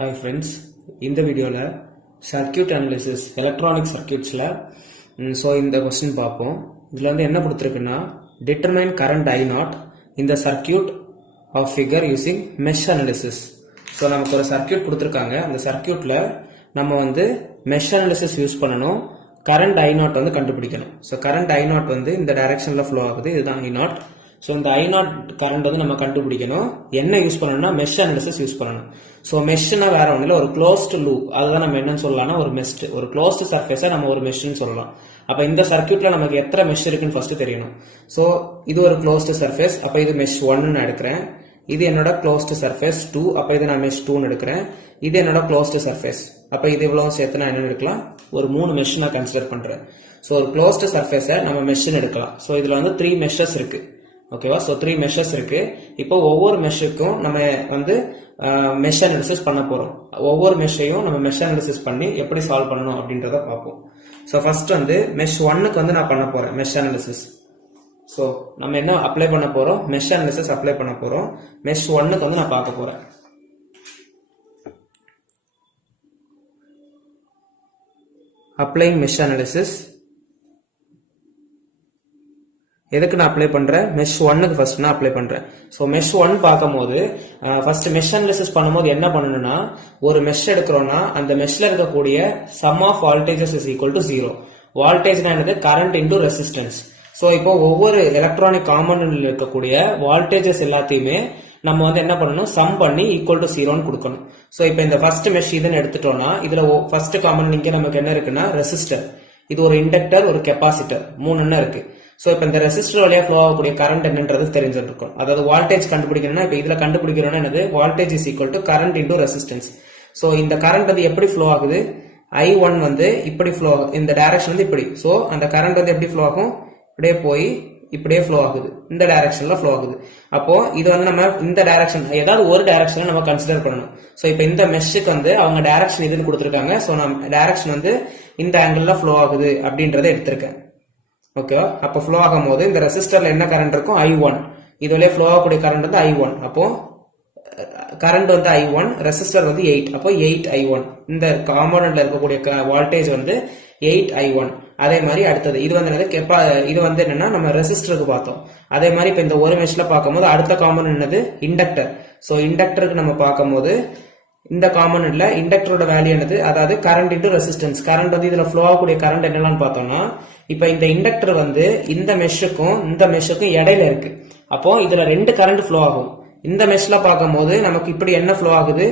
Hi friends, in the video la circuit analysis electronic circuits la so in the question paapom idhula vandu enna kuduthirukna determine current I0 in the circuit of figure using mesh analysis. So namakku oru circuit kuduthirukanga, and circuit la நம்ம வந்து mesh analysis use பண்ணனும், current I0 வந்து கண்டுபிடிக்கணும். So current I0 வந்து இந்த டைரக்ஷன்ல flow ஆகுது, இதுதான் I0. So இந்த I0 current வந்து நம்ம கண்டுபிடிக்கணும். என்ன யூஸ் பண்ணனும்னா mesh analysis யூஸ் பண்ணனும். So meshனா வேற ஒண்ணும் இல்ல, ஒரு closed loop. அதுதான் நம்ம என்னன்னு சொல்லலாம்னா ஒரு mesh, ஒரு closed surface நம்ம ஒரு meshன்னு சொல்லலாம். அப்ப இந்த சர்க்யூட்ல நமக்கு எத்தனை mesh இருக்குன்னு ஃபர்ஸ்ட் தெரியணும். So இது ஒரு closed surface, அப்ப இது mesh 1 ன்னு எடுக்கிறேன். இது என்னோட closed surface 2, அப்ப இது நான் mesh 2 ன்னு எடுக்கிறேன். இது என்னோட closed surface, அப்ப இது இவ்வளவு சேர்த்து நான் என்ன எடுக்கலாம், ஒரு 3 mesh நான் கன்சிடர் பண்றேன். So ஒரு closed surface நம்ம mesh ன்னு எடுக்கலாம். So இதுல வந்து 3 meshes இருக்கு. ஓகேவா? சோ 3 meshes இருக்கு. இப்போ ஒவ்வொரு மெஷ்க்கும் நம்ம வந்து mesh analysis பண்ண போறோம். ஒவ்வொரு மெஷ்ஷையும் நம்ம mesh analysis பண்ணி எப்படி சால்வ் பண்ணனும் அப்படின்றத பாப்போம். சோ ஃபர்ஸ்ட் வந்து mesh 1 க்கு வந்து நான் பண்ண போறேன் mesh analysis. சோ நம்ம என்ன அப்ளை பண்ண போறோம், mesh analysis அப்ளை பண்ண போறோம். mesh 1 க்கு வந்து நான் பார்க்க போறேன். applying mesh analysis. எதுக்கு நான் அப்ளை பண்றேன், mesh 1 க்கு ஃபர்ஸ்ட் நான் அப்ளை பண்றேன். சோ mesh 1 பாக்கும்போது ஃபர்ஸ்ட் mesh analysis பண்ணும்போது என்ன பண்ணனும்னா, ஒரு mesh எடுக்கறோம்னா அந்த meshல இருக்கக்கூடிய sum of voltages is equal to 0. வோல்டேஜ்னா என்னது, current into resistance. சோ இப்போ ஒவ்வொரு எலக்ட்ரானிக் காம்பனன்ட்ல இருக்கக்கூடிய வோல்டேஜஸ் எல்லாத்தையுமே நம்ம வந்து என்ன பண்ணனும், சம் பண்ணி ஈக்குவல் டு 0 ன்னு கொடுக்கணும். சோ இப்போ இந்த ஃபர்ஸ்ட் mesh இதுன்னு எடுத்துட்டோம்னா இதுல ஃபர்ஸ்ட் காம்பனன்ட் இங்க நமக்கு என்ன இருக்குன்னா ரெசிஸ்டர், இது ஒரு இண்டக்டர், ஒரு கெபாசிட்டர், மூணு என்ன இருக்கு. சோ இப்போ இந்த ரெசிஸ்டர் வழியா ஃப்ளோ ஆகக்கூடிய கரண்ட் என்னன்றது தெரிஞ்சிருக்கும். அதாவது வோல்டேஜ் கண்டுபிடிக்கணும்னா இப்போ இதுல கண்டுபிடிக்கிறோம்னா என்னது, voltage is equal to current into resistance. So இந்த கரண்ட் வந்து எப்படி ஃப்ளோ ஆகுது, I1 வந்து இப்படி ஃப்ளோ, இந்த டைரக்ஷன் வந்து இப்படி. சோ அந்த கரண்ட் வந்து எப்படி ஃப்ளோ ஆகும், இப்படியே போய் இப்படியே ஃப்ளோ ஆகுது, இந்த டைரக்ஷன்ல ஃப்ளோ ஆகுது. அப்போ இது வந்து நம்ம இந்த டைரக்ஷன் ஏதாவது ஒரு டைரக்ஷன்ல நம்ம கன்சிடர் பண்ணணும். சோ இப்போ இந்த மெஷ்க்கு வந்து அவங்க டைரக்ஷன் இதுன்னு கொடுத்திருக்காங்க. சோ நம்ம டைரக்ஷன் வந்து இந்த ஆங்கிள் ஃப்ளோ ஆகுது அப்படின்றத எடுத்திருக்கேன். ஓகேவா? அப்ப ஃப்ளோ ஆகும்போது இந்த ரெசிஸ்டர்ல என்ன கரண்ட் இருக்கும், I1. இது வழியா ஃப்ளோ ஆகக்கூடிய கரண்ட் வந்து I1. அப்போ கரண்ட் வந்து I1, ரெசிஸ்டர் வந்து 8. அப்போ 8I1. இந்த காம்பனன்ட்ல இருக்கக்கூடிய வோல்டேஜ் வந்து 8I1. அதே மாதிரி அடுத்தது இது வந்து இது வந்து என்னன்னா நம்ம ரெசிஸ்டருக்கு பார்த்தோம். அதே மாதிரி இப்ப இந்த ஒரு மெஷ்ல பார்க்கும்போது அடுத்த காம்பனன்ட் என்னது, இண்டக்டர். சோ இண்டக்டருக்கு நம்ம பார்க்கும்போது இந்த காம்பனன்ட்ல இண்டக்டரோட வேல்யூ என்னது, அதாவது கரண்ட் இன்டு ரெசிஸ்டன்ஸ். கரண்ட் வந்து இதுல ஃப்ளோ ஆகக்கூடிய கரண்ட் என்னன்னு பார்த்தோம்னா, இப்ப இந்த இண்டக்டர் வந்து இந்த மெஷ்க்கும் இந்த மெஷ்க்கும் இடையில இருக்கு. அப்போ இதுல ரெண்டு கரண்ட் ஃப்ளோ ஆகும். இந்த மெஷ்ல பார்க்கும்போது நமக்கு இப்படி என்ன ஃப்ளோ ஆகுது,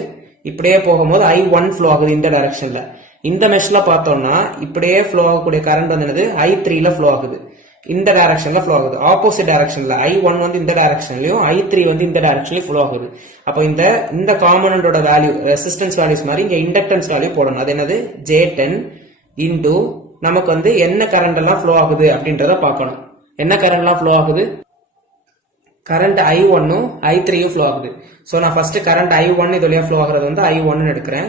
இப்படியே போகும்போது I1 ஃப்ளோ ஆகுது இந்த டைரக்ஷன்ல. இந்த மெஷ்ல பார்த்தோம்னா இப்படியே ஃப்ளோ ஆகக்கூடிய கரண்ட் வந்து என்னது, I3 ல ஃப்ளோ ஆகுது, இந்த டைரக்ஷன்ல ஃப்ளோ ஆகுது. ஆப்போசிட் டைரக்ஷன்ல I1 வந்து இந்த டைரக்ஷன்லயும் I3 வந்து இந்த டைரக்ஷன்லயும் ஃப்ளோ ஆகுது. அப்போ இந்த காம்பனன்ட்டோட வேல்யூ ரெசிஸ்டன்ஸ் வேல்யூஸ் மாதிரி இங்க இண்டக்டன்ஸ் வேல்யூ போடணும். அது என்னது, J10 இன்டு நமக்கு வந்து என்ன கரண்ட் எல்லாம் ஃப்ளோ ஆகுது அப்படின்றத பார்க்கணும். என்ன கரண்ட் எல்லாம் ஃப்ளோ ஆகுது, கரண்ட் I1 I3 ஃப்ளோ ஆகுது. சோ நான் ஃபர்ஸ்ட் கரண்ட் I1 இது வழியா ஃப்ளோ ஆகுறது வந்து I1 ன்னு எடுக்கிறேன்.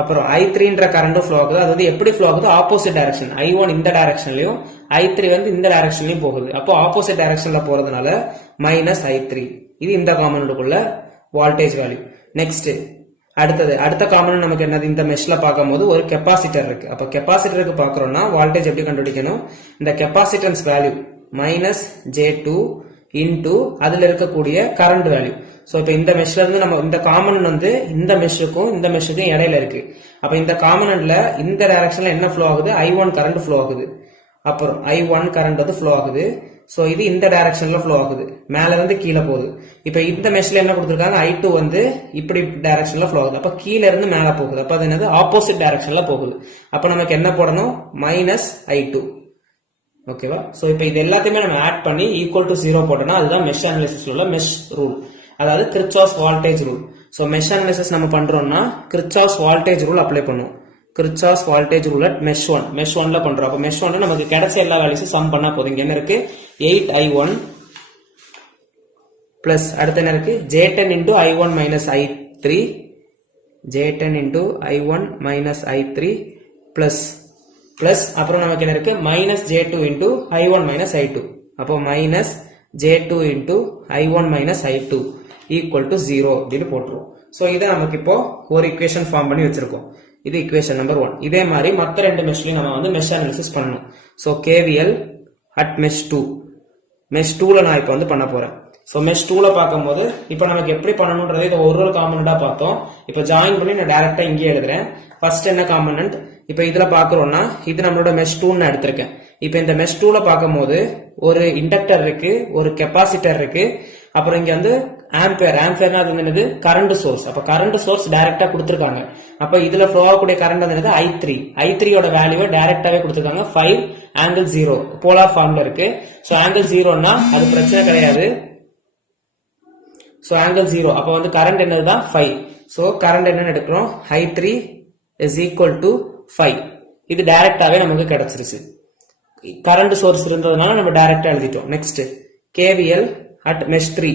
அப்புறம் I3ன்ற கரண்ட் ஃப்ளோ ஆகுது, அது வந்து எப்படி ஃப்ளோ ஆகுது, ஆப்போசிட் டைரக்ஷன். I1 இந்த டைரக்ஷன்லயும் I3 வந்து இந்த டைரக்ஷன்லயும் போகுது. அப்போ ஆப்போசிட் டைரக்ஷன்ல போறதுனால -I3. இது இந்த காம்பனன்ட்க்குள்ள வோல்டேஜ் வேல்யூ. நெக்ஸ்ட் அடுத்த காம்பனன்ட் நமக்கு என்னது, இந்த மெஷ்ல பார்க்கும்போது ஒரு கெபாசிட்டர் இருக்கு. அப்ப கெபாசிட்டருக்கு பாக்குறோம்னா வோல்டேஜ் எப்படி கண்டுபிடிக்கணும், இந்த கெபாசிட்டன்ஸ் வேல்யூ -J2 இன்டு அதுல இருக்கக்கூடிய கரண்ட் வேல்யூ. சோ இப்ப இந்த மெஷ்ல இருந்து நம்ம இந்த காம்பனன்ட் வந்து இந்த மெஷ்க்கும் இந்த மெஷ்க்கும் இடையில இருக்கு. அப்ப இந்த காம்பனன்ட்ல இந்த டைரக்ஷன்ல என்ன ஃப்ளோ ஆகுது, I1 கரண்ட் ஃப்ளோ ஆகுது. அப்புறம் I1 கரண்ட் வந்து ஃப்ளோ ஆகுது. சோ இது இந்த டைரக்ஷன்ல ஃப்ளோ ஆகுது, மேல இருந்து கீழே போகுது. இப்ப இந்த மெஷ்ல என்ன கொடுத்திருக்காங்க, I2 வந்து இப்படி டைரக்ஷன்ல ஃப்ளோ ஆகுது. அப்ப கீழ இருந்து மேல போகுது. அப்ப அது என்னது, ஆப்போசிட் டைரக்ஷன்ல போகுது. அப்ப நமக்கு என்ன போடணும், -I2. ஓகேவா? சோ இப்போ இது எல்லாத்தையுமே நம்ம ஆட் பண்ணி ஈக்குவல் டு 0 போட்டோம்னா அதுதான் மெஷ் அனாலிசிஸ்ல உள்ள மெஷ் ரூல், அதாவது Kirchhoff's voltage rule. So mesh analysis நம்ம பண்றோம்னா கிர்ச்சாஃப்ஸ் வோல்டேஜ் ரூல் அப்ளை பண்ணுவோம். Kirchhoff's voltage rule at mesh 1ல பண்றோம். அப்ப மெஷ் 1ல நமக்கு கிடைச்ச எல்லா வேல்யூஸும் சம் பண்ணா போதும். இங்க என்ன இருக்கு, 8I1 பிளஸ் அடுத்து என்ன இருக்கு, J10 into I1 minus I3, J10 into I1 minus I3 plus அப்புறம் நமக்கு என்ன இருக்கு, -J2 into I1 minus I2. அப்போ -J2 into I1 minus I2 equal to 0 அப்படின்னு போட்டுருவோம். ஸோ இதை நமக்கு இப்போ ஒரு இக்குவேஷன் ஃபார்ம் பண்ணி வச்சிருக்கோம். இது இக்குவேஷன் நம்பர் 1. இதே மாதிரி மற்ற 2 மெஷ்லையும் நம்ம வந்து மெஷ் அனாலிசிஸ் பண்ணணும். So KVL at mesh 2 mesh 2ல நான் இப்போ வந்து பண்ண போறேன். ஸோ மெஷ் 2ல பார்க்கும்போது இப்போ நமக்கு எப்படி பண்ணணும்ன்றதை இதை ஒரு காம்பனண்டா பார்த்தோம். இப்போ ஜாயின் பண்ணி நான் டைரக்டா இங்கே எழுதுறேன். ஃபர்ஸ்ட் என்ன காம்பனன்ட், இப்போ இதுல பாக்குறோம்னா இது நம்மளோட மெஷ் 2 நான் எடுத்திருக்கேன். இப்போ இந்த மெஷ் 2ல பார்க்கும்போது ஒரு இண்டக்டர் இருக்கு, ஒரு கெப்பாசிட்டர் இருக்கு, அப்புறம் இங்க வந்து ஆம்பியர்னா அது என்னது, கரண்ட் சோர்ஸ். அப்ப கரண்ட் சோர்ஸ் டைரக்டா கொடுத்திருக்காங்க. அப்ப இதுல ஃப்ளோ ஆகக்கூடிய கரண்ட் என்னது, I3யோட வேல்யூவை டைரக்டாவே கொடுத்திருக்காங்க. 5 ∠0 போலார் ஃபார்ம்ல இருக்கு. சோ ஆங்கிள் 0னா அது பிரச்சனை கிடையாது. சோ ஆங்கிள் 0 அப்ப வந்து கரண்ட் என்னதுதான் 5. சோ கரண்ட் என்னன்னு எடுக்கிறோம், I3 is equal to 5. இது டைரக்டாவே நமக்கு கிடைச்சிருச்சு. கரண்ட் சோர்ஸ் இருந்ததுனால நம்ம டைரக்டா எழுதிட்டோம். Next KVL at mesh 3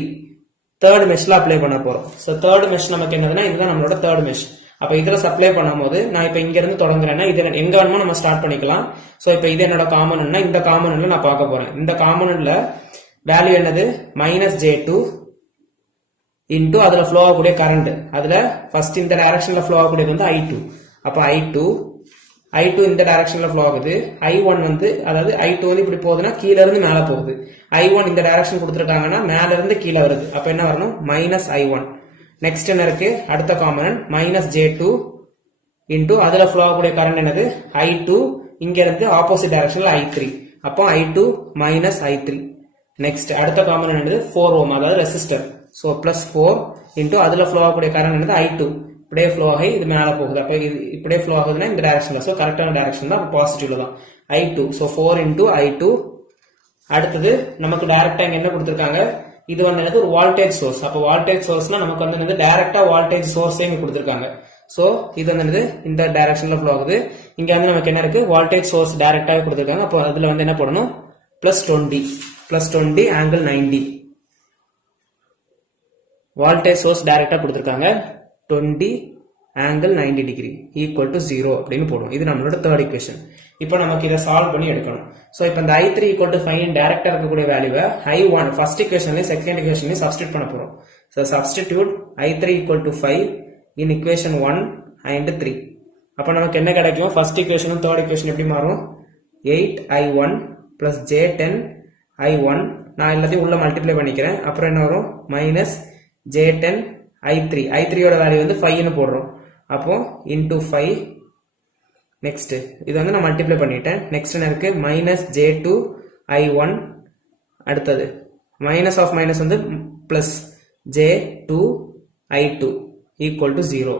third மெஷ்ல அப்ளை பண்ண போறோம். சோ தேர்ட் மெஷ் நமக்கு என்னதுன்னா இதுதான் நம்மளோட தேர்ட் மெஷ். அப்ப இதுல சப்ளை பண்ணும்போது நான் இப்ப இங்க இருந்து தொடங்குறேன்னா இது எங்க வேணுமோ நம்ம ஸ்டார்ட் பண்ணிக்கலாம். சோ இப்ப இது என்னோட காம்பனன்ட்னா இந்த காம்பனன்ட்ல நான் பார்க்க போறேன். இந்த காம்பனன்ட்ல வேல்யூ என்னது, -j2 இன்டு அதுல ஃப்ளோ ஆகக்கூடிய கரண்ட். அதுல ஃபர்ஸ்ட் இந்த டைரக்ஷன்ல ஃப்ளோ ஆகக்கூடியது வந்து I2. அப்ப I2 இந்த டைரக்ஷன்ல ஃப்ளோ ஆகுது. I1 வந்து அதாவது I2 வந்து இப்படி போகுதுன்னா கீழ இருந்து மேல போகுது. I1 இந்த டைரக்ஷன் கொடுத்துருக்காங்கன்னா மேல இருந்து கீழே வருது. அப்ப என்ன வரணும், -I1. நெக்ஸ்ட் என்ன இருக்கு, அடுத்த காம்பனன்ட் -j2 இன்டு அதுல ஃப்ளோ ஆகக்கூடிய கரண்ட் என்னது, I2 இங்க இருந்து ஆப்போசிட் டைரக்ஷன்ல I3. அப்போ I2 -I3. நெக்ஸ்ட் அடுத்த காம்பனன்ட் என்னது 4 ஓம், அதாவது ரெசிஸ்டர். சோ +4 இன்டு அதுல ஃப்ளோ ஆகக்கூடிய கரண்ட் என்னது I2. இப்படியே ஃப்ளோ ஆகி இது மேல போகுது. அப்ப இது இப்படியே ஃப்ளோ ஆகுதுன்னா இந்த டைரக்ஷன்ல. சோ கரெக்டான டைரக்ஷன் தான், பாசிட்டிவ்ல தான் I2. So 4 into I2. அடுத்தது நமக்கு டைரக்டா இங்க என்ன கொடுத்திருக்காங்க, இது வந்து என்னது, ஒரு வோல்டேஜ் சோர்ஸ். அப்ப வோல்டேஜ் சோர்ஸ்னா நமக்கு வந்து என்னது, டைரக்டா வோல்டேஜ் சோர்ஸே இங்க கொடுத்திருக்காங்க. சோ இது வந்து என்னது, இந்த டைரக்ஷன்ல ஃப்ளோ ஆகுது. இங்க வந்து நமக்கு என்ன இருக்கு, வோல்டேஜ் சோர்ஸ் டைரக்டாவே கொடுத்திருக்காங்க. அப்ப அதுல வந்து என்ன போடணும், +20 ஆங்கிள் 90. வோல்டேஜ் சோர்ஸ் டைரக்டா கொடுத்திருக்காங்க, 20 ஆங்கிள் 90 டிகிரி ஈக்குவல் டு 0 அப்படின்னு போடுவோம். இது நம்மளோட தேர்ட் இக்குவேஷன். இப்போ நமக்கு இதை சால்வ் பண்ணி எடுக்கணும். சோ இப்போ இந்த I3 ஈக்குவல் டு 5 டைரக்டா இருக்கக்கூடிய வேல்யூவை I1 ஃபர்ஸ்ட் இக்குவேஷன்லயும் செகண்ட் இக்குவேஷன்லயும் சப்ஸ்டிட் பண்ண போறோம். So substitute I3 equal to 5 in equation 1 and 3. அப்ப நமக்கு என்ன கிடைக்கும், ஃபர்ஸ்ட் இக்குவேஷனும் தேர்ட் இக்குவேஷன் எப்படி மாறும், 8I1 plus j10 I1. நான் எல்லாத்தையும் உள்ள மல்டிப்ளை பண்ணிக்கிறேன். அப்புறம் என்ன வரும், -j10 I3 யோட வேல்யூ வந்து 5 போடுறோம். அப்போ இன்டு 5. நெக்ஸ்ட் இது வந்து நான் மல்டிப்ளை பண்ணிட்டேன். நெக்ஸ்ட் என்ன இருக்கு, -j2 I1. அடுத்தது மைனஸ் ஆஃப் மைனஸ் வந்து plus j2 I2 equal to 0.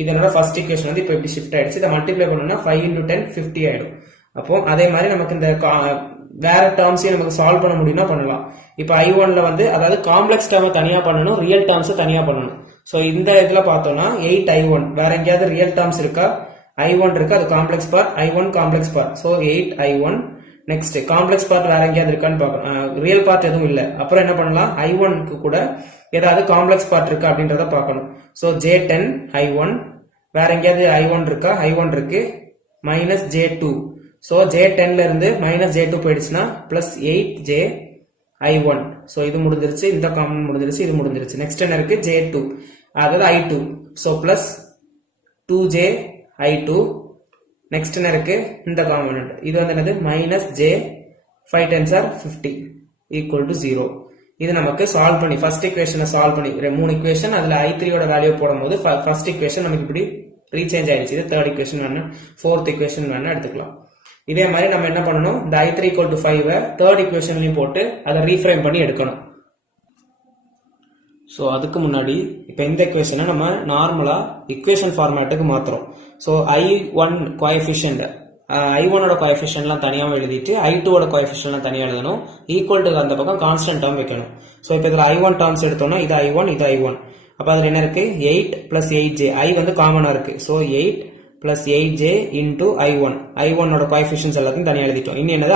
இது என்னோட ஃபர்ஸ்ட் ஈக்குவேஷன் வந்து இப்போ இப்படி ஷிஃப்ட் ஆயிடுச்சு. இதை மல்டிப்ளை பண்ணோம்னா 5 × 10 50 ஆயிடும். அப்போ அதே மாதிரி நமக்கு இந்த வேற டேர்ம்ஸையும் நமக்கு சால்வ் பண்ண முடியும்னா பண்ணலாம். இப்போ I1ல வந்து அதாவது காம்ப்ளெக்ஸ் டேர்மை தனியா பண்ணணும், ரியல் டேர்ம்ஸ் தனியா பண்ணணும். சோ இந்த இதுல பார்த்தோம்னா 8I1 வேற எங்கேயாவது ரியல் டேர்ம்ஸ் இருக்கா, I1 இருக்கு, அது complex part, I1 complex part. So 8I1. Next complex part வேற எங்கேயாவது இருக்கான்னு பார்க்கணும், ரியல் பார்ட் எதுவும் இல்ல. அப்புறம் என்ன பண்ணலாம், I1க்கு கூட ஏதாவது காம்ப்ளெக்ஸ் பார்ட் இருக்கா அப்படின்றத பார்க்கணும். சோ j10 I1 வேற எங்கேயாவது I1 இருக்கா, I1 இருக்கு, -j2. சோ j10ல இருந்து -j2 போயிடுச்சுன்னா +8j I1. சோ இது முடிஞ்சிருச்சு, இந்த காம்பனன்ட் முடிஞ்சிருச்சு, இது முடிஞ்சிருச்சு. நெக்ஸ்ட் என்ன இருக்கு, j2 அதாவது I2. So +2j I2. Next என்ன இருக்கு, இந்த காம்பனன்ட் இது வந்து என்னது, -j 5 × 50 ஈக்குவல் டு 0. இது நமக்கு சால்வ் பண்ணி ஃபர்ஸ்ட் இக்குவேஷனை சால்வ் பண்ணி 3 இக்குவேஷன் அதுல I3 யோட வேல்யூ போடும்போது ஃபர்ஸ்ட் இக்குவேஷன் நமக்கு இப்படி ரீசேஞ்ச் ஆயிடுச்சு. இது தேர்ட் இக்குவேஷன் வேணும், ஃபோர்த் இக்குவேஷன் வேணும் எடுத்துக்கலாம். இதே மாதிரி நம்ம என்ன பண்ணணும், இந்த I3 = 5 தேர்ட் இக்குவேஷன்லயும் போட்டு அதை ரீஃப்ரேம் பண்ணி எடுக்கணும். சோ அதுக்கு முன்னாடி இப்ப இந்த இக்குவேஷனை நம்ம நார்மலா இக்குவேஷன் ஃபார்மேட்டுக்கு மாத்துறோம். சோ I1 கோஎஃபிஷியன்ட், I1ஓட கோஎஃபிஷியன்ட்லாம் தனியாவும் எழுதிட்டு I2ஓட கோஎஃபிஷியன்ட்லாம் தனியா எழுதணும். ஈக்குவல் டு அந்த பக்கம் கான்ஸ்டன்ட் டேர்ம் வைக்கணும். சோ இப்போ இதுல I1 டேர்ம்ஸ் எடுத்தோம்னா இது I1, இது I1. அப்ப அதுல என்ன இருக்கு, 8 + 8j, I வந்து காமனா இருக்கு. So 8 + 8j into I1. I1ஓட coefficients எல்லாத்தையும் தனியா எழுதிட்டோம். இன்னும் என்னது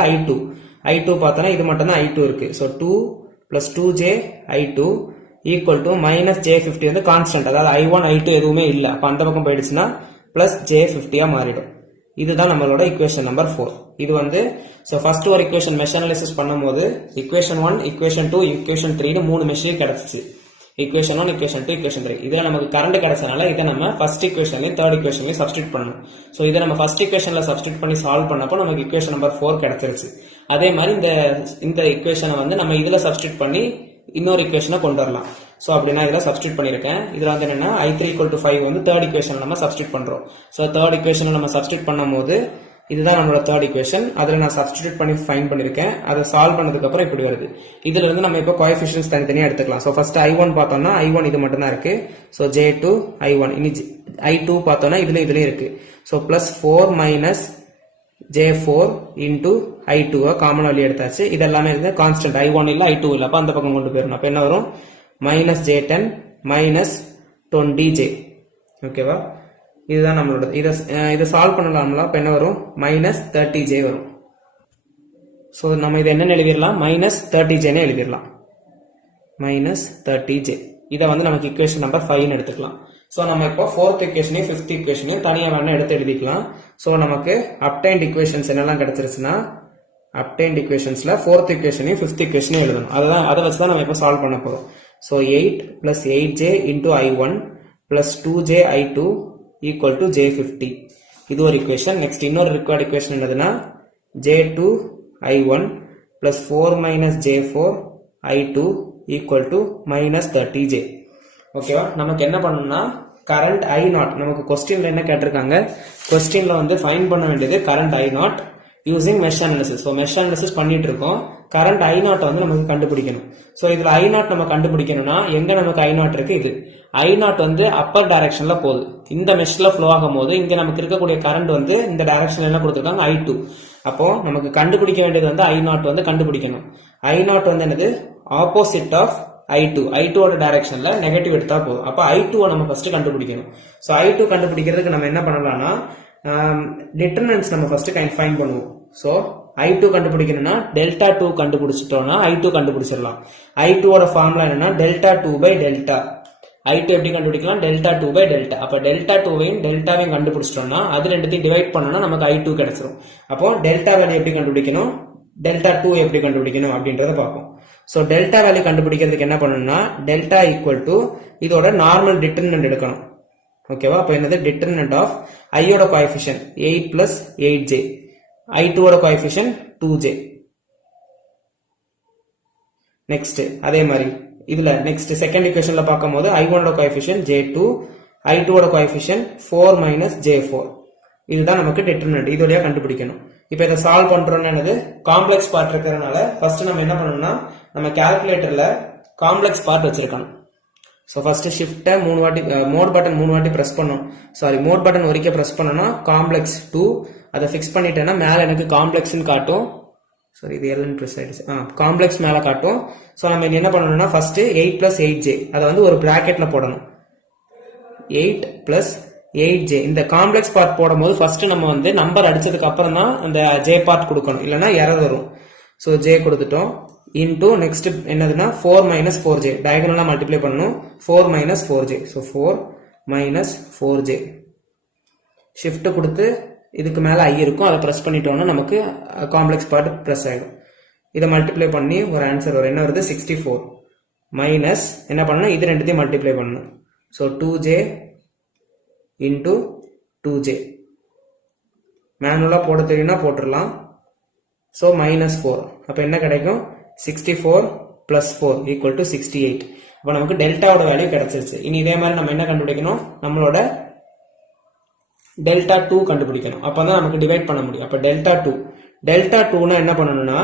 I2 பார்த்தோம்னா இது மட்டும் தான் I2 இருக்கு. So 2 + 2j I2 equal to -j50 வந்து கான்ஸ்டன்ட், அதாவது I1 I2 எதுவுமே இல்ல. அப்ப அந்த பக்கம் போயிடுச்சுன்னா +j50 மாறிடும். இதுதான் நம்மளோட இக்குவேஷன் நம்பர் 4. இது வந்து சோ ஃபர்ஸ்ட் ஒரு இக்குவேஷன் மெஷ் அனாலிசிஸ் பண்ணும்போது இக்குவேஷன் 1, இக்குவேஷன் 2, இக்குவேஷன் 3 3 மெஷ்லயும் கிடைச்சிச்சு. equation 1, equation 2, equation 3. இதுல நமக்கு கரண்ட் கிடைச்சனால இதை நம்ம ஃபர்ஸ்ட் ஈக்குவேஷன்லயும் தேர்ட் ஈக்குவேஷன்லயும் சப்ஸ்டிட் பண்ணணும். ஸோ இதை நம்ம ஃபர்ஸ்ட் ஈக்குவேஷன்ல சப்ஸ்டிட் பண்ணி சால்வ் பண்ணப்போ நமக்கு ஈக்குவேஷன் நம்பர் 4 கிடைச்சிருச்சு. அதே மாதிரி இந்த ஈக்குவேஷனை வந்து நம்ம இதுல சப்ஸ்டிட் பண்ணி இன்னொரு ஈக்குவேஷனை கொண்டு வரலாம். ஸோ அப்படின்னா இதில் சப்ஸ்டிட் பண்ணியிருக்கேன். இதில் வந்து என்னன்னா I3 = 5 வந்து தேர்ட் ஈக்குவேஷன் நம்ம சப்ஸ்டிட் பண்றோம். ஸோ தேர்ட் ஈக்குவேஷனை நம்ம சப்ஸ்டிட் பண்ணும் போது இதுதான் நம்மளோட தேர்ட் ஈக்குவேஷன். அதில் நான் சப்ஸ்டிடியூட் பண்ணி ஃபைண்ட் பண்ணிருக்கேன். அதை சால்வ் பண்ணதுக்கு அப்புறம் இப்படி வருது. இதுல இருந்து நம்ம இப்போ கோஎஃபிஷியன்ட்ஸ் தனித்தனியா எடுத்துக்கலாம். ஸோ ஃபர்ஸ்ட் I1 பார்த்தோம்னா I1 இது மட்டும் தான் இருக்கு. So J2 I1. இனி I2 பார்த்தோம்னா இதுலயும் இருக்கு. So +4 - J4 into I2 common value எடுத்தாச்சு. இதெல்லாமே இருக்கு கான்ஸ்டன்ட். I1 இல்ல I2 இல்ல. அப்ப அந்த பக்கம் கொண்டு போயிடணும். அப்ப என்ன வரும் -J10 - 20J. ஓகேவா? இதுதான் நம்மளோட. இதை சால்வ் பண்ணலாம்ல. அப்ப என்ன வரும் -30J வரும். ஸோ நம்ம இதை என்ன எழுதிடலாம் -30Jன்னு எழுதிடலாம். -30J. இதை வந்து நமக்கு ஈக்குவேஷன் நம்பர் 5 எடுத்துக்கலாம். ஸோ நம்ம இப்போ ஃபோர்த் ஈக்குவேஷனையும் ஃபிஃப்த் ஈக்குவேஷனையும் தனியாக வேணா எடுத்து எழுதிக்கலாம். ஸோ நமக்கு அப்டைன்ட் ஈக்குவேஷன்ஸ் என்னெல்லாம் கிடைச்சிருச்சுன்னா அப்டைன்ட் ஈக்குவேஷன்ஸ்ல ஃபோர்த் ஈக்குவேஷனையும் ஃபிஃப்த் ஈக்குவேஷனையும் எழுதணும். அதை வச்சு தான் நம்ம இப்போ சால்வ் பண்ண போறோம். So 8 + 8J into I1 + 2J I2 = J50. இது ஒரு ஈக்குவேஷன். நெக்ஸ்ட் இன்னொரு ரிக்வயர்ட் ஈக்குவேஷன் என்னதுன்னா J2 I1 + 4 - J4 I2 = -30J. ஓகேவா? நமக்கு என்ன பண்ணணும்னா கரண்ட் I0 நமக்கு கொஸ்டின்ல என்ன கேட்டிருக்காங்க, கொஸ்டின்ல வந்து ஃபைண்ட் பண்ண வேண்டியது current I0 using mesh analysis. So mesh analysis பண்ணிட்டு இருக்கோம். கரண்ட் I0 வந்து நமக்கு கண்டுபிடிக்கணும். ஸோ இதுல I0 நம்ம கண்டுபிடிக்கணும்னா எங்க நமக்கு I0 இருக்கு, இது I0 வந்து அப்பர் டைரக்ஷன்ல போகுது. இந்த மெஷ்ல ஃப்ளோ ஆகும் போது இங்க நமக்கு இருக்கக்கூடிய கரண்ட் வந்து இந்த டைரக்ஷன்ல என்ன கொடுத்துருக்காங்க I2. அப்போ நமக்கு கண்டுபிடிக்க வேண்டியது வந்து I0 வந்து கண்டுபிடிக்கணும். I0 வந்து என்னது ஆப்போசிட் ஆஃப் I2. I2ஓட டைரக்ஷன்ல நெகட்டிவ் எடுத்தா போதும். அப்ப I2 நம்ம ஃபர்ஸ்ட் கண்டுபிடிக்கணும். ஸோ I2 கண்டுபிடிக்கிறதுக்கு நம்ம என்ன பண்ணலாம்னா டிட்டர்மினன்ட்ஸ் நம்ம ஃபர்ஸ்ட் ஃபைண்ட் பண்ணுவோம். ஸோ I2 கண்டுபிடிக்கணும்னா ∆2 கண்டுபிடிச்சிட்டோம்னா I2 கண்டுபிடிச்சிடலாம். I2ஓட ஃபார்முலா என்னன்னா ∆2/∆. I2 எப்படி கண்டுபிடிக்கலாம், ∆2/∆. அப்ப ∆2வையும் ∆வையும் கண்டுபிடிச்சிட்டோம்னா அது ரெண்டுத்தையும் டிவைட் பண்ணோம்னா நமக்கு I2 கிடைச்சிரும். அப்போ டெல்டா வேல்யூ எப்படி கண்டுபிடிக்கணும், ∆2 எப்படி கண்டுபிடிக்கணும் அப்படின்றத பார்ப்போம். ஸோ டெல்டா வேல்யூ கண்டுபிடிக்கிறதுக்கு என்ன பண்ணணும்னா டெல்டா = இதோட நார்மல் டிட்டர்மினன்ட் எடுக்கணும். ஓகேவா? அப்போ என்னது டிட்டர்மினன்ட் ஆஃப் ஐயோட கோஎஃபிஷியன்ட் 8 + 8J, I2ஓட கோஎஃபிஷியன்ட் 2J. நெக்ஸ்ட் அதே மாதிரி இதுல நெக்ஸ்ட் செகண்ட் ஈக்குவேஷன்ல பார்க்கும்போது I1ஓட கோஎஃபிஷியன்ட் J2, I2ஓட கோஎஃபிஷியன்ட் 4 - J4. இதுதான் நமக்கு டிட்டர்மினன்ட். இது வழியா கண்டுபிடிக்கணும். இப்போ இதை சால்வ் பண்றோம்னா என்னது காம்ப்ளெக்ஸ் பார்ட் இருக்கிறதுனால ஃபர்ஸ்ட் நம்ம என்ன பண்ணணும்னா நம்ம கால்குலேட்டர்ல காம்ப்ளெக்ஸ் பார்ட் வச்சிருக்கணும். ஸோ ஃபர்ஸ்ட் ஷிஃப்ட்டை 3 வாட்டி மோட் பட்டன் 3 வாட்டி பிரஸ் பண்ணணும். சாரி, மோட் பட்டன் ஒருக்கே பிரஸ் பண்ணோம்னா காம்ப்ளெக்ஸ் 2 அதை ஃபிக்ஸ் பண்ணிட்டேன்னா மேல எனக்கு காம்ப்ளெக்ஸ்னு காட்டும். சாரி, இது எல்லாம் ப்ரெஸ் ஆயிடுச்சு. காம்ப்ளெக்ஸ் மேல காட்டும். ஸோ நம்ம என்ன பண்ணணும்னா ஃபர்ஸ்ட் 8 + 8J அதை வந்து ஒரு பிராக்கெட்ல போடணும். 8 + 8J இந்த காம்ப்ளெக்ஸ் பார்ட் போடும் போது ஃபர்ஸ்ட் நம்ம வந்து நம்பர் அடிச்சதுக்கு அப்புறம் தான் அந்த J பார்ட் கொடுக்கணும், இல்லைன்னா எரர் வரும். ஸோ J கொடுத்துட்டோம். இன்டூ நெக்ஸ்ட் என்னதுன்னா 4 - 4J டயகனலா மல்டிப்ளை பண்ணணும். 4 - 4J. ஸோ 4 - 4J ஷிஃப்ட் கொடுத்து இதுக்கு மேல I இருக்கும், அதை பிரஸ் பண்ணிட்டோம்னா நமக்கு காம்ப்ளெக்ஸ் பார்ட் பிரஸ் ஆயிடும். இதை மல்டிப்ளை பண்ணி ஒரு ஆன்சர் வரும். என்ன வருது 64 மைனஸ் என்ன பண்ணணும், இது ரெண்டுத்தையும் மல்டிப்ளை பண்ணணும். ஸோ 2J இன்டூ 2J மேனுவலா போட தெரியும்னா போட்டுடலாம். ஸோ -4. அப்போ என்ன கிடைக்கும் 64 + 4 = 68. அப்போ நமக்கு டெல்டாவோட வேல்யூ கிடைச்சிருச்சு. இனி இதே மாதிரி நம்ம என்ன கண்டுபிடிக்கணும், நம்மளோட ∆2 கண்டுபிடிக்கணும். அப்பதான் நமக்கு டிவைட் பண்ண முடியும். அப்ப ∆2னா என்ன பண்ணணும்னா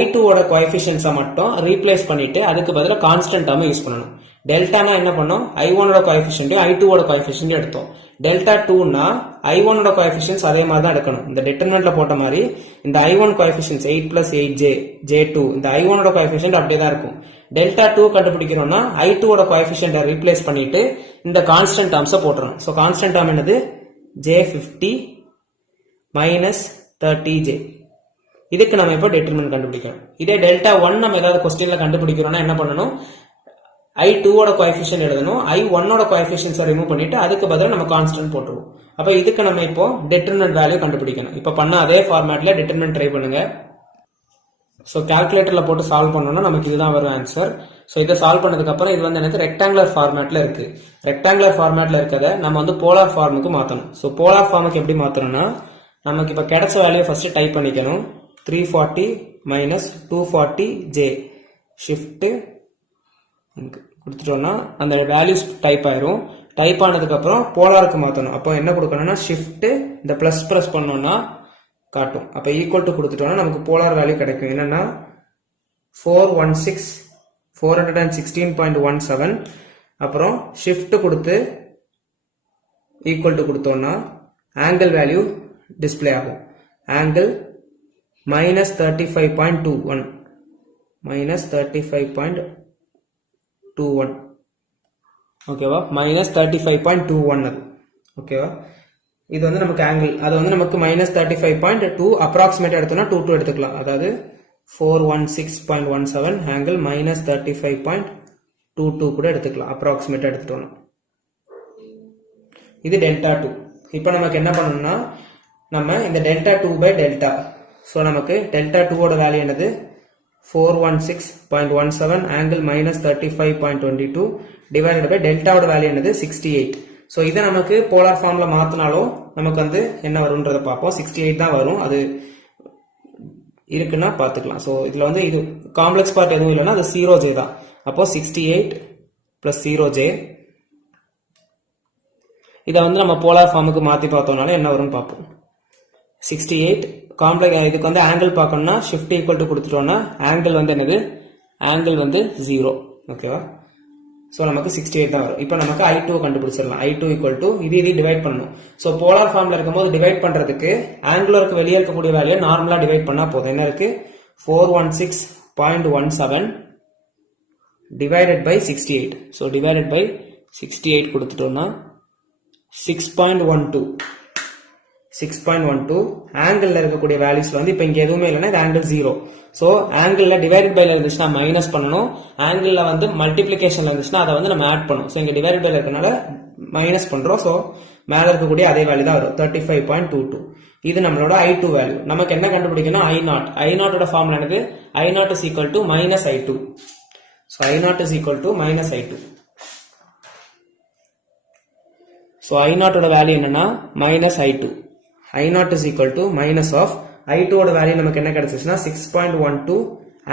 I2ஓட கோஎஃபிஷியன்ட்ஸை மட்டும் ரீப்ளேஸ் பண்ணிட்டு அதுக்கு பதிலா கான்ஸ்டன்ட் டேர்ம் யூஸ் பண்ணணும். டெல்டானா என்ன பண்ணோம், I1ஓட கோஎஃபிஷியன்ட்டையும் I2ஓட கோஎஃபிஷியன்ட்டையும் எடுத்தோம். ∆2னா I1ஓட கோஎஃபிஷியன்ட்ஸ் அதே மாதிரி தான் எடுக்கணும். இந்த டிட்டர்மினன்ட்ல போட்ட மாதிரி இந்த I1 கோஎஃபிஷியன்ட்ஸ் 8 + 8J J2 இந்த I1ஓட கோஎஃபிஷியன்ட் அப்படியே தான் இருக்கும். ∆2 கண்டுபிடிக்கிறோம்னா I2ஓட கோஎஃபிஷியன்ட்டை ரீப்ளேஸ் பண்ணிட்டு இந்த கான்ஸ்டன்ட் டேர்ம்ஸை போட்டுறணும். ஸோ கான்ஸ்டன்ட் டேர்ம் என்னது J50 - 30J. இதுக்கு நம்ம இப்போ டிட்டர்மினன்ட் கண்டுபிடிக்கணும். இதே ∆1 நம்ம ஏதாவது கொஸ்டின்ல கண்டுபிடிக்கிறோம்னா என்ன பண்ணணும், I2ஓட கோஎஃபிஷியன்ட் எழுதணும், I1ஓட கோஎஃபிஷியன்ட்ஸை ரிமூவ் பண்ணிட்டு அதுக்கு பதிலா நம்ம கான்ஸ்டன்ட் போட்டுருவோம். அப்ப இதுக்கு நம்ம இப்போ டிட்டர்மினன்ட் வேல்யூ கண்டுபிடிக்கணும். இப்போ பண்ண அதே ஃபார்மேட்ல டிட்டர்மினன்ட் ட்ரை பண்ணுங்க. ஸோ கால்குலேட்டரில் போட்டு சால்வ் பண்ணோம்னா நமக்கு இதுதான் வரும் ஆன்சர். ஸோ இதை சால்வ் பண்ணதுக்கப்புறம் இது வந்து எனக்கு ரெக்டாங்குலர் ஃபார்மேட்டில் இருக்குது. ரெக்டாங்குலர் ஃபார்மேட்டில் இருக்கிறத நம்ம வந்து போலார் ஃபார்முக்கு மாற்றணும். ஸோ போலார் ஃபார்முக்கு எப்படி மாற்றணும்னா நமக்கு இப்போ கிடைச்ச வேல்யூ ஃபஸ்ட்டு டைப் பண்ணிக்கணும். 340 மைனஸ் 240J ஷிஃப்ட்டு கொடுத்துட்டோம்னா அந்த வேல்யூஸ் டைப் ஆயிரும். டைப் ஆனதுக்கப்புறம் போலாருக்கு மாற்றணும். அப்போ என்ன கொடுக்கணும்னா ஷிஃப்ட்டு இந்த ப்ளஸ் பண்ணோம்னா காட்டும். அப்போ ஈக்குவல் டு கொடுத்துட்டோம்னா நமக்கு போலார் வேல்யூ கிடைக்கும். என்னன்னா 416.17 அப்புறம் ஷிஃப்ட் கொடுத்து ஈக்குவல் டு கொடுத்தோம்னா ஆங்கிள் வேல்யூ டிஸ்பிளே ஆகும். ஆங்கிள் -35.21 -35.21 ஓகேவா, -35.21 அது ஓகேவா. இது வந்து நமக்கு ஆங்கிள், அது வந்து நமக்கு -35.2 அப்ராக்சிமேட் எடுத்தோம்னா 22 எடுத்துக்கலாம். அதாவது 416.17 ஆங்கிள் -35.22 கூட எடுத்துக்கலாம் அப்ராக்சிமேட் எடுத்துட்டோம்னா. இது டெல்டா 2. இப்போ நமக்கு என்ன பண்ணணும்னா நம்ம இந்த டெல்டா 2/டெல்டா, ஸோ நமக்கு டெல்டா 2ஓட வேல்யூ என்னது 416.17 ஆங்கிள் -35.22 டிவைடட் பை டெல்டாவோட வேல்யூ என்னது 68. ஸோ இதை நமக்கு போலார் ஃபார்ம்ல மாத்தினாலும் நமக்கு வந்து என்ன வரும்ன்றதை பார்ப்போம். 68 தான் வரும். அது இருக்குன்னா பார்த்துக்கலாம். ஸோ இதில் வந்து இது காம்ப்ளெக்ஸ் பார்ட் எதுவும் இல்லைன்னா அது 0J தான். அப்போ 68 + 0J. இதை வந்து நம்ம போலார் ஃபார்முக்கு மாற்றி பார்த்தோம்னால என்ன வரும்னு பார்ப்போம். 68 காம்ப்ளெக்ஸ், இதுக்கு வந்து ஆங்கிள் பார்க்கணும்னா ஷிஃப்ட் ஈக்குவல் டு கொடுத்துட்டோம்னா ஆங்கிள் வந்து என்னது, ஆங்கிள் வந்து 0 ஓகேவா. ஸோ நமக்கு 68 தான் வரும். இப்போ நமக்கு I2 கண்டுபிடிச்சிடலாம். I2 ஈக்குவல் டு இது டிவைட் பண்ணணும். ஸோ போலார் ஃபார்ம்ல இருக்கும்போது டிவைட் பண்றதுக்கு ஆங்குலருக்கு வெளியே இருக்கக்கூடிய வேல்யூ நார்மலா டிவைட் பண்ணா போதும். என்ன இருக்கு 416.17 divided by 68. So divided by 68 கொடுத்துட்டோம்னா 6.12 ஆங்கிள் இருக்கக்கூடிய வேல்யூஸ்ல வந்து இப்போ இங்க எதுவுமே இல்லைன்னா இது ஆங்கிள் 0. ஸோ ஆங்கிள் டிவைடட் பைல இருந்துச்சுன்னா மைனஸ் பண்ணணும், ஆங்கிள் வந்து மல்டிபிளிகேஷன்ல இருந்துச்சுன்னா அதை வந்து நம்ம ஆட் பண்ணணும். ஸோ இங்க டிவைடட் பைல இருக்கனால மைனஸ் பண்றோம். ஸோ மேல இருக்கக்கூடிய அதே வேல்யூ தான் வரும் 35.22. இது நம்மளோட I2 வேல்யூ. நமக்கு என்ன கண்டுபிடிக்கணும் I0. I0ஓட ஃபார்முலா என்னது I0 is equal to -I2. So I0 is equal to -I2. So I0ஓட வேல்யூ என்னன்னா -I2. I0 is equal to minus of I2 ஓட வேல்யூ நமக்கு என்ன கிடைச்சிச்சுன்னா 6.12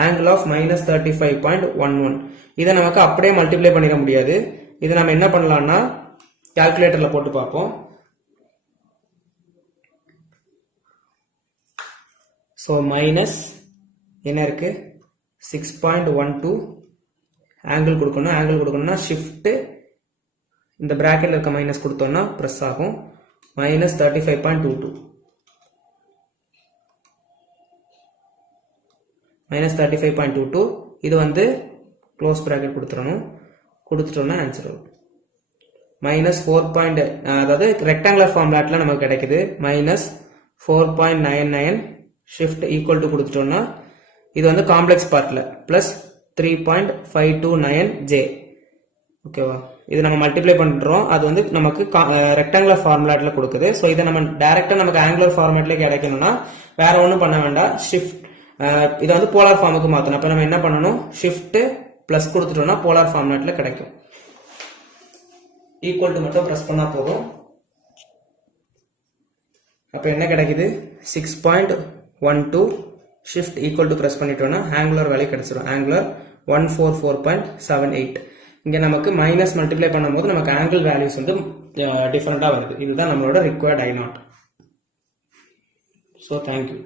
angle of -35.11. இதை நமக்கு அப்படியே மல்டிப்ளை பண்ணிட முடியாது. இதை நம்ம என்ன பண்ணலாம்னா கால்குலேட்டர்ல போட்டு பார்ப்போம். ஸோ மைனஸ் என்ன இருக்கு 6.12 ஆங்கிள் கொடுக்கணும். ஆங்கிள் கொடுக்கணும்னா ஷிஃப்ட் இந்த பிராக்கெட்ல இருக்க மைனஸ் கொடுத்தோம்னா பிளஸ் ஆகும். -35.22 -35.22 இது வந்து க்ளோஸ் பிராக்கெட் கொடுத்துட்டோம்னா ஆன்சர் வரும். -4. அதாவது ரெக்டாங்குலர் ஃபார்முலாட்ல நமக்கு கிடைக்குது -4.99 ஷிஃப்ட் ஈக்குவல் டு கொடுத்துட்டோம்னா இது வந்து காம்ப்ளெக்ஸ் பார்ட்ல பிளஸ் 3.529J ஓகேவா. இது நம்ம மல்டிப்ளை பண்றோம். அது வந்து நமக்கு ரெக்டாங்குலர் ஃபார்முலாட்ல கொடுக்குது. ஸோ இதை நம்ம டைரக்டா நமக்கு ஆங்குலர் ஃபார்மேட்ல கிடைக்கணும்னா வேற ஒன்றும் பண்ண வேண்டாம். ஷிஃப்ட் இதை வந்து போலார் ஃபார்முக்கு மாற்றணும். அப்போ நம்ம என்ன பண்ணணும் ஷிஃப்ட் பிளஸ் கொடுத்துட்டோம்னா போலார் ஃபார்மேட்ல கிடைக்கும். ஈக்குவல் டு மட்டும் பிரஸ் பண்ணா போதும். அப்போ என்ன கிடைக்குது 6.12 ஷிஃப்ட் ஈக்குவல் டு பிரஸ் பண்ணிட்டோம்னா ஆங்குலர் வேல்யூ கிடைச்சிடும். ஆங்குலர் 144.78. இங்க நமக்கு மைனஸ் மல்டிப்ளை பண்ணும்போது நமக்கு ஆங்கிள் வேல்யூஸ் வந்து டிஃபரெண்டா வருது. இதுதான் நம்மளோட ரிக்வயர்ட் I0. So thank you.